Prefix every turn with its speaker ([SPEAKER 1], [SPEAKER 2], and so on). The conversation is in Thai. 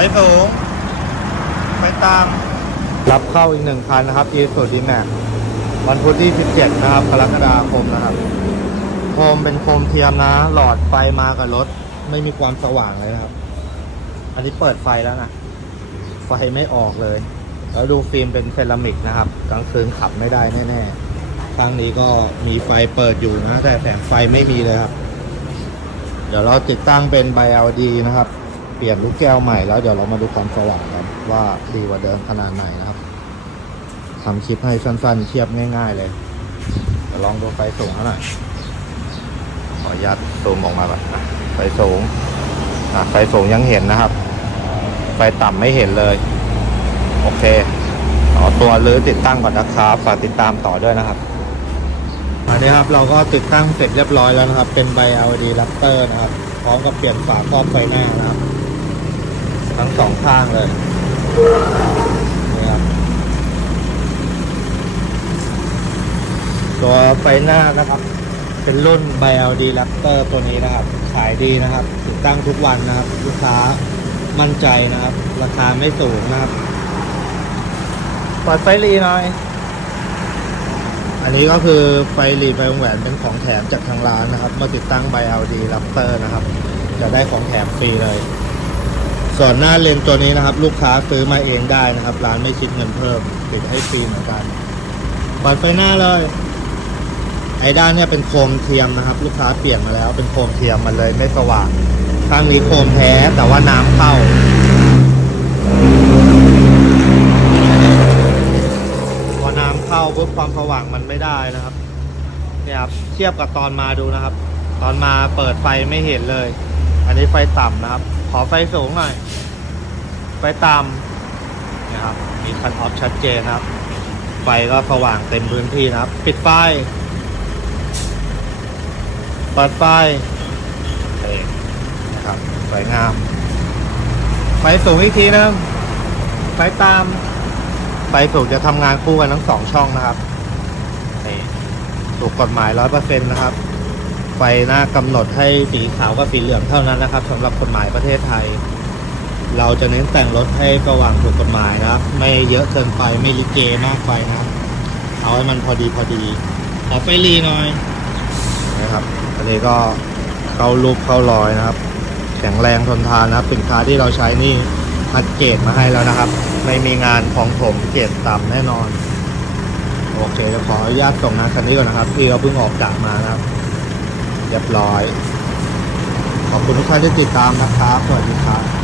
[SPEAKER 1] ไปสูง ไปตาม รับเข้าอีกหนึ่งคันนะครับ ES สุดินแมวันพุธที่ 17 นะครับกรกฎาคมนะครับ โคมเป็นโคมเทียมนะ หลอดไฟมากับรถ ไม่มีความสว่างเลยครับ อันนี้เปิดไฟแล้วนะ ไฟไม่ออกเลย แล้วดูฟิล์มเป็นเซรามิกนะครับ กลางคืนขับไม่ได้แน่ๆครั้งนี้ก็มีไฟเปิดอยู่นะ แต่แสงไฟไม่มีเลยครับ เดี๋ยวเราติดตั้งเป็นไบ LD นะครับ เปลี่ยนลูกแก้วใหม่แล้วเดี๋ยวเรามาดูความสว่างกันว่าดีกว่าเดิมขนาดไหนนะครับทำคลิปให้สั้นๆเทียบง่าย ๆ เลยเดี๋ยวลองดูไฟสูงหน่อยขออนุญาตซูมออกมาแบบนไฟสูงอะไฟสูงยังเห็นนะครับ ไฟต่ำไม่เห็นเลย โอเคเอาตัวรื้อติดตั้งก่อนนะครับฝากติดตามต่อด้วยนะครับอันนี้ครับเราก็ติดตั้งเสร็จเรียบร้อยแล้วนะครับ เป็นใบ LED Raptor นะครับ พร้อมกับเปลี่ยนฝาครอบไฟหน้านะครับ ทั้งสองข้างเลยนี่ครับตัวไฟหน้านะครับ เป็นรุ่น BLD Raptor ตัวนี้นะครับ ขายดีนะครับ ติดตั้งทุกวันนะครับ ลูกค้ามั่นใจนะครับ ราคาไม่สูงนะครับเปิดไฟรีหน่อย อันนี้ก็คือไฟหลีไฟวงแหวนเป็นของแถมจากทางร้านนะครับ มาติดตั้ง BLD Raptor นะครับ จะได้ของแถมฟรีเลย ส่วนหน้าเลนตัวนี้นะครับ ลูกค้าซื้อมาเองได้นะครับ ร้านไม่คิดเงินเพิ่มติดให้ฟรีเหมือนกันปิดไฟหน้าเลย ไอ้ด้านเนี่ยเป็นโคมเทียมนะครับ ลูกค้าเปลี่ยนมาแล้วเป็นโคมเทียมมันเลยไม่สว่างข้างนี้โคมแท้แต่ว่าน้ำเข้าพอน้ำเข้าปุ๊บความสว่างมันไม่ได้นะครับเนี่ยครับเทียบกับตอนมาดูนะครับ ตอนมาเปิดไฟไม่เห็นเลย อันนี้ไฟต่ำนะครับ ขอไฟสูงหน่อย ไฟต่ำนะครับ มีคันออฟชัดเจนครับ ไฟก็สว่างเต็มพื้นที่นะครับ ปิดไฟเปิดไฟเองนะครับ สวยงาม ไฟสูงอีกทีนึงไฟตาม ไฟสูงจะทำงานคู่กันทั้งสองช่องนะครับถูกกฎหมายร้อยเปอร์เซ็นต์นะครับ ไฟหน้ากำหนดให้สีขาวกับสีเหลืองเท่านั้นนะครับสำหรับกฎหมายประเทศไทย เราจะเน้นแต่งรถให้สว่างถูกกฎหมายนะครับ ไม่เยอะเกินไปไม่ลิเกมากไปนะเอาให้มันพอดีพอดีขอไฟรีหน่อยนะครับอันนี้ก็เข้ารูปเข้ารอยนะครับ แข็งแรงทนทานนะครับสินค้าที่เราใช้นี่คัดเกรดมาให้แล้วนะครับ ไม่มีงานของผมเกรดต่ำแน่นอน โอเคจะขออนุญาตส่งงานคันนี้ก่อนนะครับ ที่เราเพิ่งออกจากมานะครับ เรียบร้อย ขอบคุณทุกท่านที่ติดตามนะครับ สวัสดีครับ